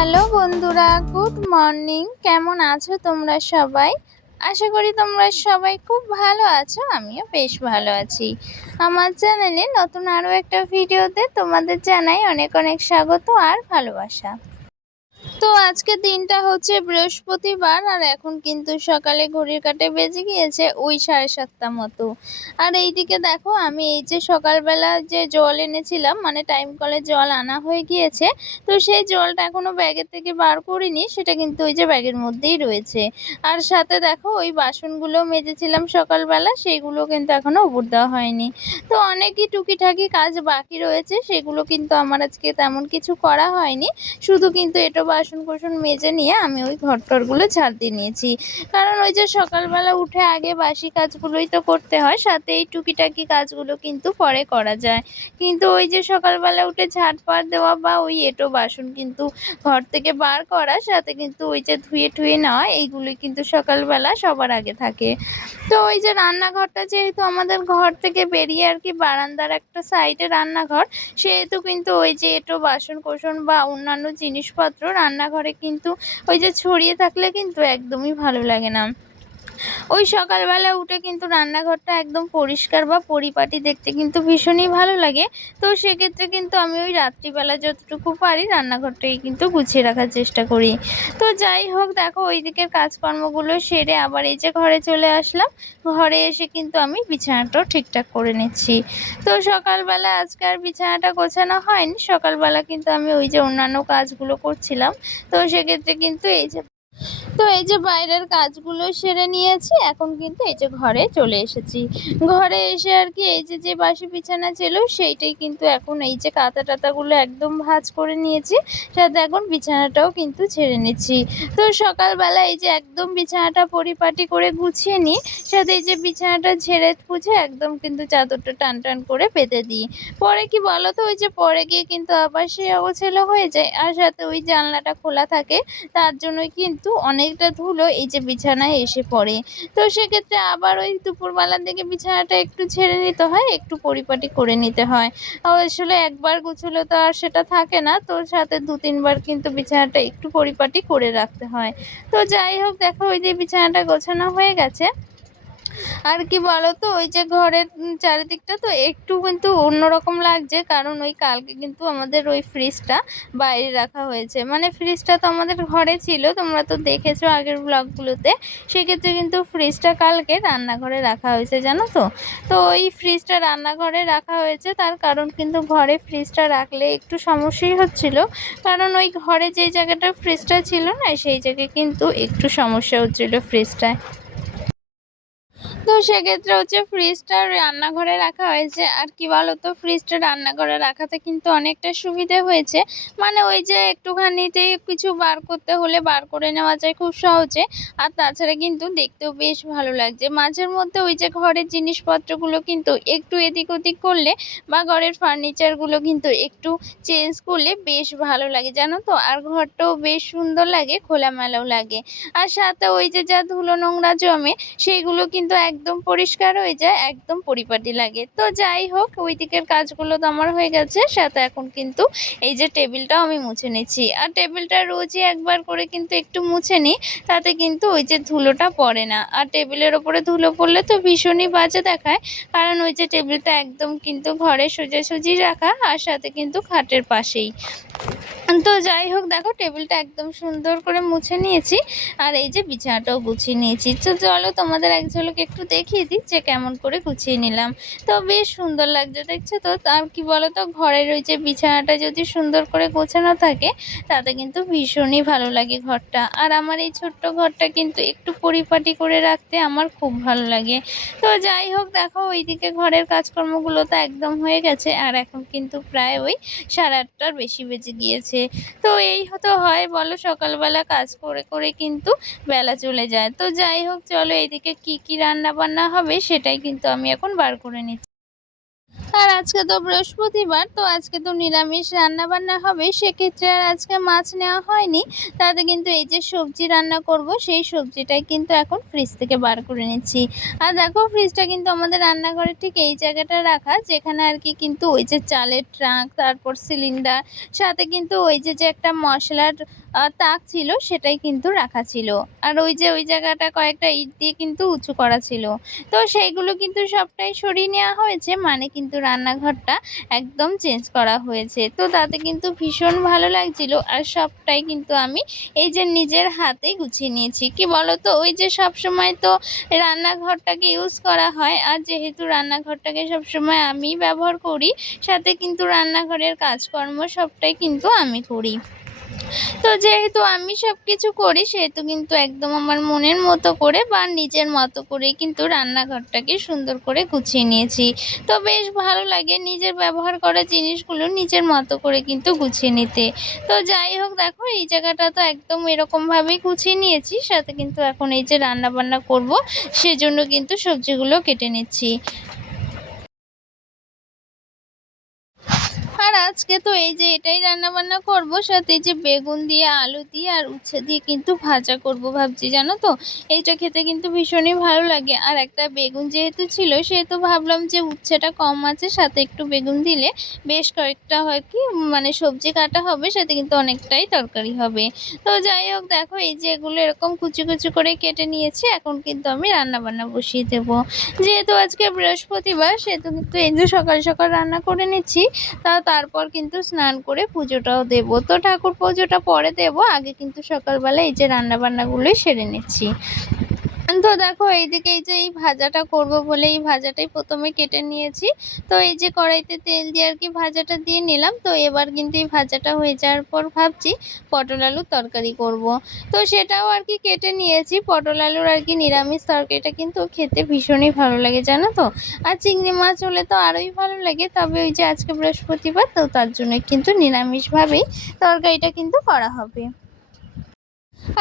Hello বন্ধুরা, good morning. কেমন আছো তোমরা সবাই? আশা করি তোমরা সবাই খুব ভালো আছো। আমিও বেশ ভালো আছি। আমার চ্যানেলে নতুন আরও একটা ভিডিওতে তোমাদের জানাই অনেক অনেক স্বাগত আর ভালোবাসা। তো আজকের দিনটা হচ্ছে বৃহস্পতিবার, আর এখন কিন্তু সকালে ঘড়ির কাঁটা বেজে গিয়েছে ওই 7:30 মতো। আর এইদিকে দেখো, আমি এই যে সকালবেলা যে জল এনেছিলাম, মানে টাইম কলে জল আনা হয়ে গিয়েছে, তো সেই জলটা এখনো ব্যাগের থেকে বার করিনি, সেটা কিন্তু ওই যে ব্যাগের মধ্যেই রয়েছে। আর সাথে দেখো ওই বাসনগুলো মেজেছিলাম সকালবেলা, সেইগুলো কিন্তু এখনো উপর দেওয়া হয়নি। তো অনেকই টুকিটাকি কাজ বাকি রয়েছে, সেগুলো কিন্তু আমার আজকে তেমন কিছু করা হয়নি। শুধু কিন্তু এঁটো বাসন মেজে নিয়ে আমি ওই ঘরটরগুলো ঝাড় দিয়ে নিয়েছি। কারণ ওই যে সকালবেলা উঠে আগে বাসি কাজগুলোই তো করতে হয়, সাথে এই টুকিটাকি কাজগুলো কিন্তু পরে করা যায়। কিন্তু ওই যে সকালবেলা উঠে ঝাড় দেওয়া বা ওই এঁটো বাসন কিন্তু ঘর থেকে বার করা, সাথে কিন্তু ওই যে ধুয়ে টুয়ে নেওয়া, এইগুলোই কিন্তু সকালবেলা সবার আগে থাকে। তো ওই যে রান্নাঘরটা যেহেতু আমাদের ঘর থেকে বেরিয়ে আর কি বারান্দার একটা সাইডে রান্নাঘর, সেহেতু কিন্তু ওই যে এঁটো বাসন বা অন্যান্য জিনিসপত্র রান্নাঘরে কিন্তু ওই যে ছড়িয়ে থাকলে কিন্তু একদমই ভালো লাগে না। ওই সকালবেলা উঠে কিন্তু রান্নাঘরটা একদম পরিষ্কার বা পরিপাটি দেখতে কিন্তু ভীষণই ভালো লাগে। তো সেক্ষেত্রে কিন্তু আমি ওই রাত্রিবেলা যতটুকু পারি রান্নাঘরটাই কিন্তু গুছিয়ে রাখার চেষ্টা করি। তো যাই হোক, দেখো ওই দিকের কাজকর্মগুলো সেরে আবার এই যে ঘরে চলে আসলাম। ঘরে এসে কিন্তু আমি বিছানাটাও ঠিকঠাক করে নিচ্ছি। তো সকালবেলা আজকে আর বিছানাটা গোছানো হয়নি, সকালবেলা কিন্তু আমি ওই যে অন্যান্য কাজগুলো করছিলাম। তো সেক্ষেত্রে কিন্তু এই যে বাইরের কাজগুলো সেরে নিয়েছি, এখন কিন্তু এই যে ঘরে চলে এসেছি। ঘরে এসে আর কি এই যে বাসি বিছানা ছিল সেইটাই কিন্তু এখন এই যে কাঁথা টাতাগুলো একদম ভাঁজ করে নিয়েছি, সাথে এখন বিছানাটাও কিন্তু ছেড়ে নিচ্ছি। তো সকালবেলা এই যে একদম বিছানাটা পরিপাটি করে গুছিয়ে নিই, সাথে এই যে বিছানাটা ঝেড়ে পুছে একদম কিন্তু চাদরটা টান টান করে পেতে দিই। পরে কি বলো তো, ওই যে পরে গিয়ে কিন্তু আবার সে অগোছালো হয়ে যায়, আর সাথে ওই জানলাটা খোলা থাকে, তার জন্যই কিন্তু অনেকটা ধুলো এই যে বিছানায় এসে পড়ে। তো সেক্ষেত্রে আবার ওই দুপুরবেলার দিকে বিছানাটা একটু ঝেড়ে নিতে হয়, একটু পরিপাটি করে নিতে হয়। আসলে একবার গুছলে তো আর সেটা থাকে না, তো সাথে 2-3 বার কিন্তু বিছানাটা একটু পরিপাটি করে রাখতে হয়। তো যাই হোক, দেখো ওই যে বিছানাটা গোছানো হয়ে গেছে। আর কি বলতো, ওই যে ঘরের চারিদিকটা তো একটু কিন্তু অন্যরকম লাগছে, কারণ ওই কালকে কিন্তু আমাদের ওই ফ্রিজটা বাইরে রাখা হয়েছে। মানে ফ্রিজটা তো আমাদের ঘরে ছিল, তোমরা তো দেখেছো আগের ব্লগগুলোতে। সেক্ষেত্রে কিন্তু ফ্রিজটা কালকে রান্নাঘরে রাখা হয়েছে, জানো তো। তো ওই ফ্রিজটা রান্নাঘরে রাখা হয়েছে, তার কারণ কিন্তু ঘরে ফ্রিজটা রাখলে একটু সমস্যাই হচ্ছিল, কারণ ওই ঘরে যে জায়গাটা ফ্রিজটা ছিল না, সেই জায়গায় কিন্তু একটু সমস্যা হচ্ছিল ফ্রিজটায়। তো সেক্ষেত্রে হচ্ছে ফ্রিজটা রান্নাঘরে রাখা হয়েছে। আর কি বলতো, ফ্রিজটা রান্নাঘরে রাখাতে কিন্তু অনেকটা সুবিধে হয়েছে। মানে ওই যে একটুখানিতে কিছু বার করতে হলে বার করে নেওয়া যায় খুব সহজে। আর তাছাড়া কিন্তু দেখতেও বেশ ভালো লাগছে। মাঝের মধ্যে ওই যে ঘরের জিনিসপত্রগুলো কিন্তু একটু এদিক ওদিক করলে বা ঘরের ফার্নিচারগুলো কিন্তু একটু চেঞ্জ করলে বেশ ভালো লাগে, জানো তো। আর ঘরটাও বেশ সুন্দর লাগে, খোলামেলাও লাগে। আর সাথে ওই যে যা ধুলো নোংরা জমে, সেইগুলো কিন্তু একদম পরিষ্কার হয়ে যায়, একদম পরিপাটি লাগে। তো যাই হোক, ওই দিকের কাজগুলো তো আমার হয়ে গেছে, সাথে এখন কিন্তু এই যে টেবিলটাও আমি মুছে নিচ্ছি। আর টেবিলটা রোজই একবার করে কিন্তু একটু মুছে নিই, তাতে কিন্তু ওই যে ধুলোটা পড়ে না। আর টেবিলের ওপরে ধুলো পড়লে তো ভীষণই বাজে দেখায়, কারণ ওই যে টেবিলটা একদম কিন্তু ঘরে সোজাসুজি রাখা, আর সাথে কিন্তু খাটের পাশেই। তো যাই হোক, দেখো টেবিলটা একদম সুন্দর করে মুছে নিয়েছি, আর এই যে বিছানাটাও গুছিয়ে নিয়েছি। তো চলো তোমাদের এক ঝলক একটু দেখিয়ে দিই যে কেমন করে গুছিয়ে নিলাম। তো বেশ সুন্দর লাগছে, দেখছো তো। আর কি বলো তো, ঘরের ওই যে বিছানাটা যদি সুন্দর করে গোছানো থাকে, তাতে কিন্তু ভীষণই ভালো লাগে ঘরটা। আর আমার এই ছোট্ট ঘরটা কিন্তু একটু পরিপাটি করে রাখতে আমার খুব ভালো লাগে। তো যাই হোক, দেখো ওইদিকে ঘরের কাজকর্মগুলো তো একদম হয়ে গেছে, আর এখন কিন্তু প্রায় ওই 8:30টার বেশি বেজে গিয়েছে। তো এই তো হয় বলো, সকালবেলা কাজ করে করে কিন্তু বেলা চলে যায়। তো যাই হোক, চলো এইদিকে কি রান্না বান্না হবে সেটাই কিন্তু আমি এখন বার করে নিচ্ছি। আর আজকে তো বৃহস্পতিবার, তো আজকে তো নিরামিষ রান্না বান্না হবে, সেক্ষেত্রে আর আজকে মাছ নেওয়া হয়নি। তাতে কিন্তু এই যে সবজি রান্না করব, সেই সবজিটাই কিন্তু এখন ফ্রিজ থেকে বার করে নিচ্ছি। আর দেখো, ফ্রিজটা কিন্তু আমাদের রান্নাঘরের ঠিক এই জায়গাটা রাখা, যেখানে আর কি কিন্তু ওই যে চালের ট্রাঙ্ক, তারপর সিলিন্ডার, সাথে কিন্তু ওই যে একটা মশলার তাক ছিল সেটাই কিন্তু রাখা ছিল। আর ওই যে ওই জায়গাটা কয়েকটা ইট দিয়ে কিন্তু উঁচু করা ছিল। তো সেইগুলো কিন্তু সবটাই সরিয়ে নেওয়া হয়েছে, মানে কিন্তু রান্নাঘরটা একদম চেঞ্জ করা হয়েছে। তো তাতে কিন্তু ভীষণ ভালো লাগছিল। আর সবটাই কিন্তু আমি এই যে নিজের হাতেই গুছিয়ে নিয়েছি। কি বলো তো, ওই যে সবসময় তো রান্নাঘরটাকে ইউজ করা হয়, আর যেহেতু রান্নাঘরটাকে সবসময় আমিই ব্যবহার করি, সাথে কিন্তু রান্নাঘরের কাজকর্ম সবটাই কিন্তু আমি করি। তো যেহেতু আমি সবকিছু করি, সেহেতু কিন্তু একদম আমার মনের মতো করে বা নিজের মতো করে কিন্তু রান্নাঘরটাকে সুন্দর করে গুছিয়ে নিয়েছি। তো বেশ ভালো লাগে নিজের ব্যবহার করা জিনিসগুলো নিজের মতো করে কিন্তু গুছিয়ে নিতে। তো যাই হোক, দেখো এই জায়গাটা তো একদম এরকমভাবেই গুছিয়ে নিয়েছি। সাথে কিন্তু এখন এই যে রান্না বান্না করব, সেজন্য কিন্তু সবজিগুলো কেটে নিচ্ছি। আর আজকে তো এই যে এটাই রান্না বান্না করব, সাথে এই যে বেগুন দিয়ে, আলু দিয়ে আর উচ্ছে দিয়ে কিন্তু ভাজা করব ভাবছি, জানো তো। এইটা খেতে কিন্তু ভীষণই ভালো লাগে। আর একটা বেগুন যেহেতু ছিল, সেহেতু ভাবলাম যে উচ্ছেটা কম আছে, সাথে একটু বেগুন দিলে বেশ কয়েকটা হয় কি, মানে সবজি কাটা হবে, সাথে কিন্তু অনেকটাই তরকারি হবে। তো যাই হোক, দেখো এই যে এগুলো এরকম কুচি কুচি করে কেটে নিয়েছি। এখন কিন্তু আমি রান্না বান্না বসিয়ে দেবো। যেহেতু আজকে বৃহস্পতিবার, সেহেতু কিন্তু এই যে সকাল সকাল রান্না করে নিচ্ছি। তারপর কিন্তু স্নান করে পুজোটাও দেব। তো ঠাকুর পুজোটা পরে দেব, আগে কিন্তু সকালবেলা এই যে রান্না বান্নাগুলোই সেরে নিচ্ছি। তো দেখো এইদিকে এই যে এই ভাজাটা করব বলে এই ভাজাটাই প্রথমে কেটে নিয়েছি। তো এই যে কড়াইতে তেল দিয়ে আর কি ভাজাটা দিয়ে নিলাম। তো এবার কিন্তু এই ভাজাটা হয়ে যাওয়ার পর ভাবছি পটল আলুর তরকারি করব। তো সেটাও আর কি কেটে নিয়েছি। পটল আলুর আর কি নিরামিষ তরকারিটা কিন্তু খেতে ভীষণই ভালো লাগে, জানো তো। আর চিংড়ি মাছ হলে তো আরোই ভালো লাগে। তবে ওই যে আজকে বৃহস্পতিবার, তো তার জন্য কিন্তু নিরামিষভাবেই তরকারিটা কিন্তু করা হবে।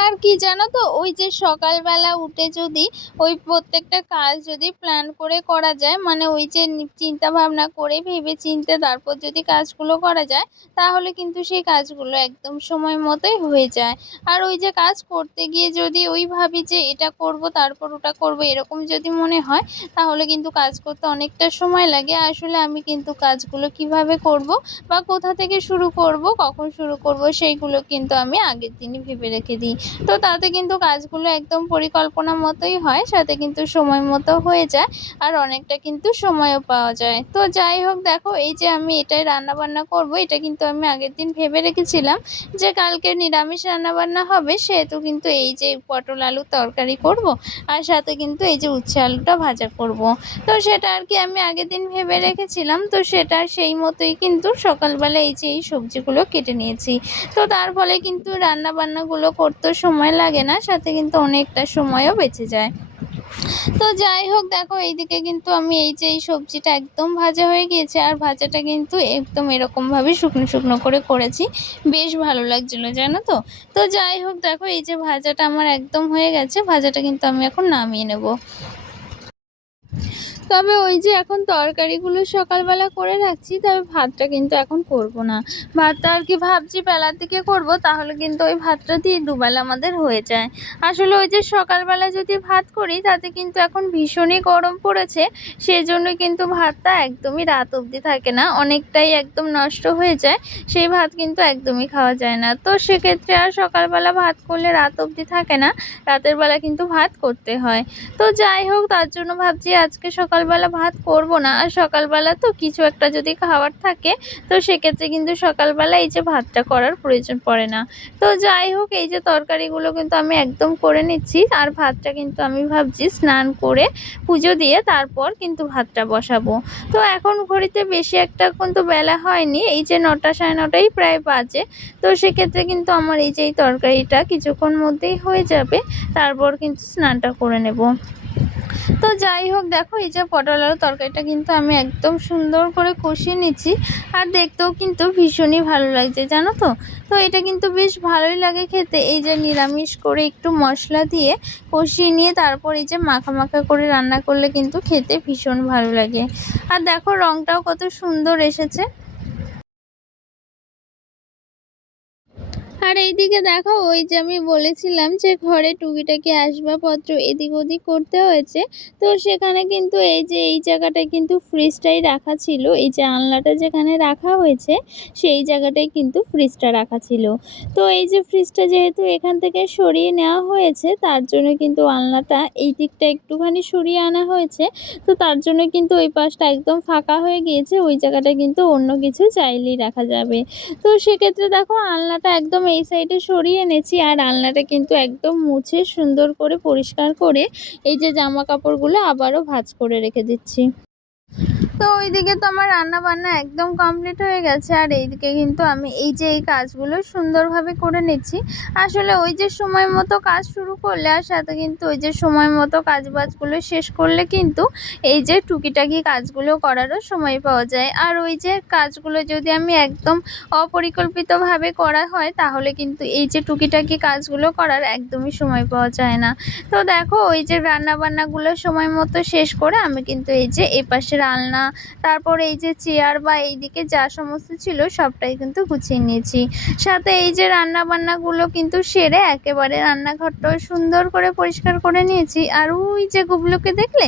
আর কি জানো তো, ওই যে সকালবেলা উঠে যদি ওই প্রত্যেকটা কাজ যদি প্ল্যান করে করা যায়, মানে ওই যে চিন্তা ভাবনা করে ভেবে চিন্তে তারপর যদি কাজগুলো করা যায়, তাহলে কিন্তু সেই কাজগুলো একদম সময় মতোই হয়ে যায়। আর ওই যে কাজ করতে গিয়ে যদি ওই ভাবি যে এটা করব তারপর ওটা করব, এরকম যদি মনে হয়, তাহলে কিন্তু কাজ করতে অনেকটা সময় লাগে। আসলে আমি কিন্তু কাজগুলো কিভাবে করব বা কোথা থেকে শুরু করব, কখন শুরু করব, সেইগুলো কিন্তু আমি আগের দিনই ভেবে রেখে দিই। তো তাতে কিন্তু কাজগুলো একদম পরিকল্পনা মতোই হয়, সাথে কিন্তু সময় মতো হয়ে যায়। আর অনেকটা কিন্তু সময়ও পাওয়া যায়। তো যাই হোক, দেখো এই যে আমি এটাই রান্না বান্না করব, এটা কিন্তু আমি আগের দিন ভেবে রেখেছিলাম যে কালকে নিরামিষ রান্না বান্না হবে, সেহেতু কিন্তু এই যে পটল আলুর তরকারি করব, আর সাথে কিন্তু এই যে উচ্ছে আলুটা ভাজা করব। তো সেটা আর কি আমি আগের দিন ভেবে রেখেছিলাম। তো সেটা সেই মতোই কিন্তু সকালবেলা এই যে এই সবজিগুলো কেটে নিয়েছি। তো তার ফলে কিন্তু রান্না বান্নাগুলো করতেও সময় লাগে না, সাথে কিন্তু অনেকটা সময়ও বেঁচে যায়। তো যাই হোক, দেখো এইদিকে কিন্তু আমি এই যে এই সবজিটা একদম ভাজা হয়ে গিয়েছে। আর ভাজাটা কিন্তু একদম এরকমভাবে শুকনো শুকনো করে করেছি, বেশ ভালো লাগছিল, জানো তো। তো যাই হোক, দেখো এই যে ভাজাটা আমার একদম হয়ে গেছে, ভাজাটা কিন্তু আমি এখন নামিয়ে নেব। তবে ওই যে এখন তরকারিগুলো সকালবেলা করে রাখছি, তবে ভাতটা কিন্তু এখন করব না। ভাতটা আর কি ভাবছি বেলার দিকে করব, তাহলে কিন্তু ওই ভাতটা দিয়ে দুবেলা আমাদের হয়ে যায়। আসলে ওই যে সকালবেলা যদি ভাত করি, তাতে কিন্তু এখন ভীষণই গরম পড়েছে, সেজন্য কিন্তু ভাতটা একদমই রাত অবধি থাকে না, অনেকটাই একদম নষ্ট হয়ে যায়। সেই ভাত কিন্তু একদমই খাওয়া যায় না। তো সেক্ষেত্রে আর সকালবেলা ভাত করলে রাত অবধি থাকে না, রাতের বেলা কিন্তু ভাত করতে হয়। তো যাই হোক, তার জন্য ভাবছি আজকে সকালবেলা ভাত করব না। আর সকালবেলা তো কিছু একটা যদি খাবার থাকে, তো সেক্ষেত্রে কিন্তু সকালবেলা এই যে ভাতটা করার প্রয়োজন পড়ে না। তো যাই হোক, এই যে তরকারিগুলো কিন্তু আমি একদম করে নিচ্ছি। আর ভাতটা কিন্তু আমি ভাবছি স্নান করে পুজো দিয়ে তারপর কিন্তু ভাতটা বসাবো। তো এখন ঘড়িতে বেশি একটা কিন্তু বেলা হয়নি, এই যে 9টা 9:30 প্রায় বাজে। তো সেক্ষেত্রে কিন্তু আমার এই যে এই তরকারিটা কিছুক্ষণ মধ্যেই হয়ে যাবে, তারপর কিন্তু স্নানটা করে নেব। তো যাই হোক, দেখো এই যে পটল আলুর তরকারিটা কিন্তু আমি একদম সুন্দর করে কষিয়ে নিচ্ছি। আর দেখতেও কিন্তু ভীষণই ভালো লাগছে, জানো তো। তো এটা কিন্তু বেশ ভালোই লাগে খেতে, এই যে নিরামিষ করে একটু মশলা দিয়ে কষিয়ে নিয়ে তারপর এই যে মাখা মাখা করে রান্না করলে কিন্তু খেতে ভীষণ ভালো লাগে। আর দেখো রংটাও কত সুন্দর এসেছে। আর এইদিকে দেখো ওই যে আমি বলেছিলাম যে ঘরে টুকিটাকি আসবাবপত্র এদিক ওদিক করতে হয়েছে। তো সেখানে কিন্তু এই যে এই জায়গাটায় কিন্তু ফ্রিজটাই রাখা ছিল। এই যে আলনাটা যেখানে রাখা হয়েছে সেই জায়গাটায় কিন্তু ফ্রিজটা রাখা ছিল। তো এই যে ফ্রিজটা যেহেতু এখান থেকে সরিয়ে নেওয়া হয়েছে তার জন্য কিন্তু আলনাটা এই দিকটা একটুখানি সরিয়ে আনা হয়েছে। তো তার জন্য কিন্তু ওই পাশটা একদম ফাঁকা হয়ে গিয়েছে। ওই জায়গাটায় কিন্তু অন্য কিছু চাইলেই রাখা যাবে। তো সেক্ষেত্রে দেখো আলনাটা একদম এই সাইডে সরিয়ে এনেছি আর আলনাটা কিন্তু একদম মুছে সুন্দর করে পরিষ্কার করে এই যে জামা কাপড়গুলো আবারও ভাঁজ করে রেখে দিচ্ছি। তো ওইদিকে তো আমার রান্নাবান্না একদম কমপ্লিট হয়ে গেছে আর এইদিকে কিন্তু আমি এই যে এই কাজগুলো সুন্দরভাবে করে নিচ্ছি। আসলে ওই যে সময় মতো কাজ শুরু করলে আর সাথে কিন্তু ওই যে সময় মতো কাজবাজগুলো শেষ করলে কিন্তু এই যে টুকিটাকি কাজগুলো করারও সময় পাওয়া যায়। আর ওই যে কাজগুলো যদি আমি একদম অপরিকল্পিতভাবে করা হয় তাহলে কিন্তু এই যে টুকিটাকি কাজগুলো করার একদমই সময় পাওয়া যায় না। তো দেখো ওই যে রান্নাবান্নাগুলো সময় মতো শেষ করে আমি কিন্তু এই যে এপাশের আলনা তারপর এই যে চেয়ার বা এইদিকে যা সমস্ত ছিল সবটাই কিন্তু গুছিয়ে নিয়েছি। সাথে এই যে রান্নাবান্নাগুলো কিন্তু সেরে একেবারে রান্নাঘরটাও সুন্দর করে পরিষ্কার করে নিয়েছি। আর ওই যে গুবলুকে দেখলে?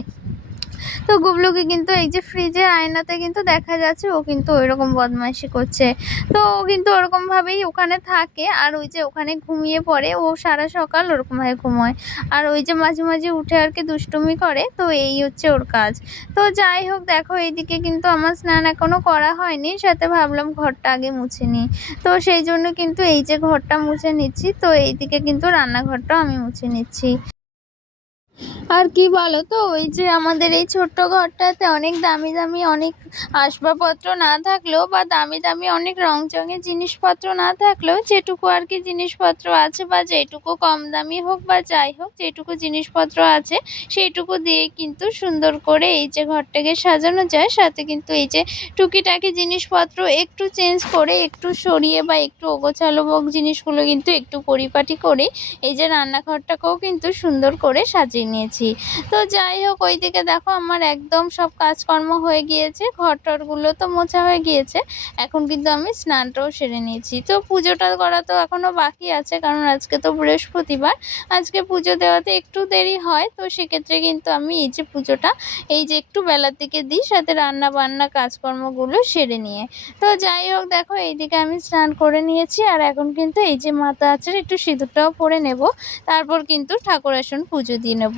তো গুবলুকে কিন্তু এই যে ফ্রিজের আয়নাতে কিন্তু দেখা যাচ্ছে ও কিন্তু ওইরকম বদমাইশি করছে। তো ও কিন্তু ওরকমভাবেই ওখানে থাকে আর ওই যে ওখানে ঘুমিয়ে পড়ে। ও সারা সকাল ওরকমভাবে ঘুমোয়। আর ওই যে মাঝে, মাঝে উঠে আর কি দুষ্টুমি করে। তো এই হচ্ছে ওর কাজ। তো যাই হোক দেখো এইদিকে কিন্তু আমার স্নান এখনো করা হয়নি। সাথে ভাবলাম ঘরটা আগে মুছে নিই। তো সেই জন্য কিন্তু এই যে ঘরটা মুছে নিচ্ছি। তো এইদিকে কিন্তু রান্নাঘরটাও আমি মুছে নিচ্ছি। আর কি বলো তো ওই যে আমাদের এই ছোট্ট ঘরটাতে অনেক দামি দামি অনেক আসবাবপত্র না থাকলেও বা দামি দামি অনেক রংচঙের জিনিসপত্র না থাকলেও যেটুকু আর কি জিনিসপত্র আছে বা যেটুকু কম দামি হোক বা যাই হোক যেটুকু জিনিসপত্র আছে সেইটুকু দিয়ে কিন্তু সুন্দর করে এই যে ঘরটাকে সাজানো যায়। সাথে কিন্তু এই যে টুকিটাকি জিনিসপত্র একটু চেঞ্জ করে একটু সরিয়ে বা একটু ওগোছালো জিনিসগুলো কিন্তু একটু পরিপাটি করে এই যে রান্নাঘরটাকেও কিন্তু সুন্দর করে সাজিয়ে নিয়েছি। তো যাই হোক ওইদিকে দেখো আমার একদম সব কাজকর্ম হয়ে গিয়েছে। ঘর-টরগুলো তো মোছা হয়ে গিয়েছে। এখন কিন্তু আমি স্নানটাও সেরে নিয়েছি। তো পুজোটা করা তো এখনো বাকি আছে কারণ আজকে তো বৃহস্পতিবার। আজকে পুজো দেওয়াতে একটু দেরি হয়। তো সেক্ষেত্রে কিন্তু আমি এই যে পুজোটা এই যে একটু বেলার দিকে দিই সাথে রান্না-বান্না কাজকর্মগুলো সেরে নিয়ে। তো যাই হোক দেখো এইদিকে আমি স্নান করে নিয়েছি আর এখন কিন্তু এই যে মাথা আঁচড়ে একটু সিঁদুরটাও পরে নেব। তারপর কিন্তু ঠাকুর আসন পুজো দিয়ে নেব।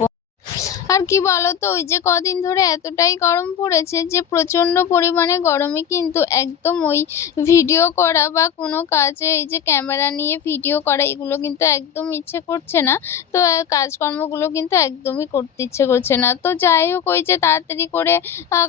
আর কি বলতো ওই যে কদিন ধরে এতটাই গরম পড়েছে যে প্রচণ্ড পরিমাণে গরমে কিন্তু একদম ওই ভিডিও করা বা কোনো কাজে এই যে ক্যামেরা নিয়ে ভিডিও করা এগুলো কিন্তু একদম ইচ্ছে করছে না। তো কাজকর্মগুলো কিন্তু একদমই করতে ইচ্ছে করছে না। তো যাই হোক ওই যে তাড়াতাড়ি করে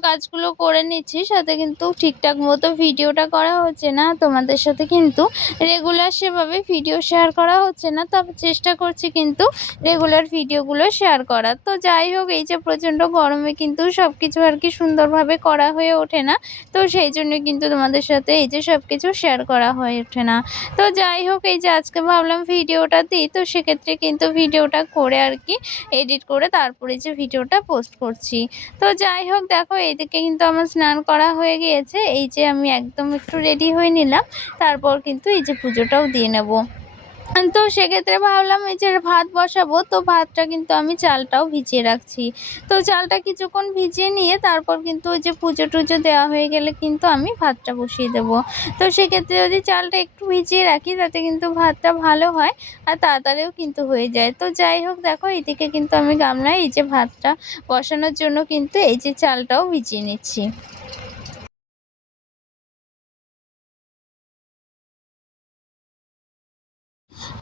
কাজগুলো করে নিচ্ছি সাথে কিন্তু ঠিকঠাক মতো ভিডিওটা করা হচ্ছে না। তোমাদের সাথে কিন্তু রেগুলার সেভাবে ভিডিও শেয়ার করা হচ্ছে না। তবে চেষ্টা করছি কিন্তু রেগুলার ভিডিওগুলো শেয়ার করার। তো যাই হোক এই যে প্রচণ্ড গরমে কিন্তু সবকিছু আর কি সুন্দরভাবে করা হয়ে ওঠে না। তো সেই জন্য কিন্তু তোমাদের সাথে এই যে সবকিছু শেয়ার করা হয়ে ওঠে না। তো যাই হোক এই যে আজকে ভাবলাম ভিডিওটা দিই। তো সেক্ষেত্রে কিন্তু ভিডিওটা করে আর কি এডিট করে তারপরে যে ভিডিওটা পোস্ট করছি। তো যাই হোক দেখো এইদিকে কিন্তু আমার স্নান করা হয়ে গিয়েছে। এই যে আমি একদম একটু রেডি হয়ে নিলাম। তারপর কিন্তু এই যে পুজোটাও দিয়ে নেব। তো সেক্ষেত্রে ভাবলাম এই যে ভাত বসাবো। তো ভাতটা কিন্তু আমি চালটাও ভিজিয়ে রাখছি। তো চালটা কিছুক্ষণ ভিজিয়ে নিয়ে তারপর কিন্তু ওই যে পুজো-টুজো দেওয়া হয়ে গেলে কিন্তু আমি ভাতটা বসিয়ে দেবো। তো সেক্ষেত্রে যদি চালটা একটু ভিজিয়ে রাখি তাতে কিন্তু ভাতটা ভালো হয় আর তাড়াতাড়িও কিন্তু হয়ে যায়। তো যাই হোক দেখো এদিকে কিন্তু আমি গামলায় এই যে ভাতটা বসানোর জন্য কিন্তু এই যে চালটাও ভিজিয়ে নিচ্ছি।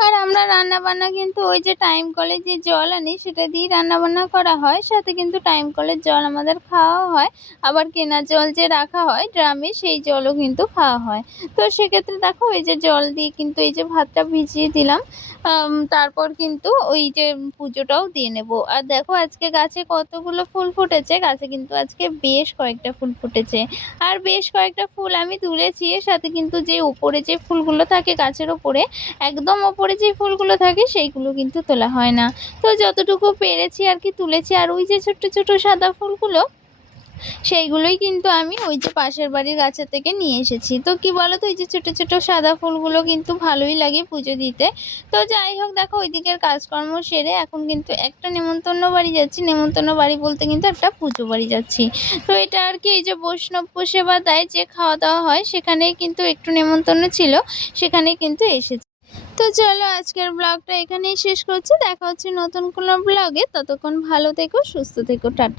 আর আমরা রান্নাবান্না কিন্তু ওই যে টাইম কলে যে জল আনি সেটা দিয়েই রান্নাবান্না করা হয়। সাথে কিন্তু টাইম কলের জল আমাদের খাওয়াও হয়। আবার কেনা জল যে রাখা হয় ড্রামে সেই জলও কিন্তু খাওয়া হয়। তো সেক্ষেত্রে দেখো এই যে জল দিয়ে কিন্তু এই যে ভাতটা ভিজিয়ে দিলাম। তারপর কিন্তু ওই যে পুজোটাও দিয়ে নেব। আর দেখো আজকে গাছে কতগুলো ফুল ফুটেছে। গাছে কিন্তু আজকে বেশ কয়েকটা ফুল ফুটেছে। আর বেশ কয়েকটা ফুল আমি তুলেছি। এর সাথে কিন্তু যে উপরে যে ফুলগুলো থাকে গাছের ওপরে একদম ওপরে যে ফুলগুলো থাকে সেইগুলো কিন্তু তোলা হয় না। তো যতটুকু পেরেছি আর কি তুলেছি। আর ওই যে ছোট্ট ছোট সাদা ফুলগুলো সেইগুলোই কিন্তু আমি ওই যে পাশের বাড়ির গাছের থেকে নিয়ে এসেছি। তো কি বলো তো, এই যে ছোটো ছোটো সাদা ফুলগুলো কিন্তু ভালোই লাগে পুজো দিতে। তো যাই হোক, দেখো ওইদিকের কাজকর্ম সেরে এখন কিন্তু একটা নেমন্তন্ন বাড়ি যাচ্ছি। নেমন্তন্ন বাড়ি বলতে কিন্তু একটা পুজো বাড়ি যাচ্ছি। তো এটা আর কি, এই যে বৈষ্ণব সেবা দেয় যে খাওয়া দাওয়া হয়, সেখানেই কিন্তু একটু নেমন্তন্ন ছিল, সেখানেই কিন্তু এসেছি। তো চলো আজকের ব্লগটা এখানেই শেষ করছি। দেখা হচ্ছে নতুন কোনো ব্লগে। ততক্ষণ ভালো থেকো, সুস্থ থেকো, টাটা।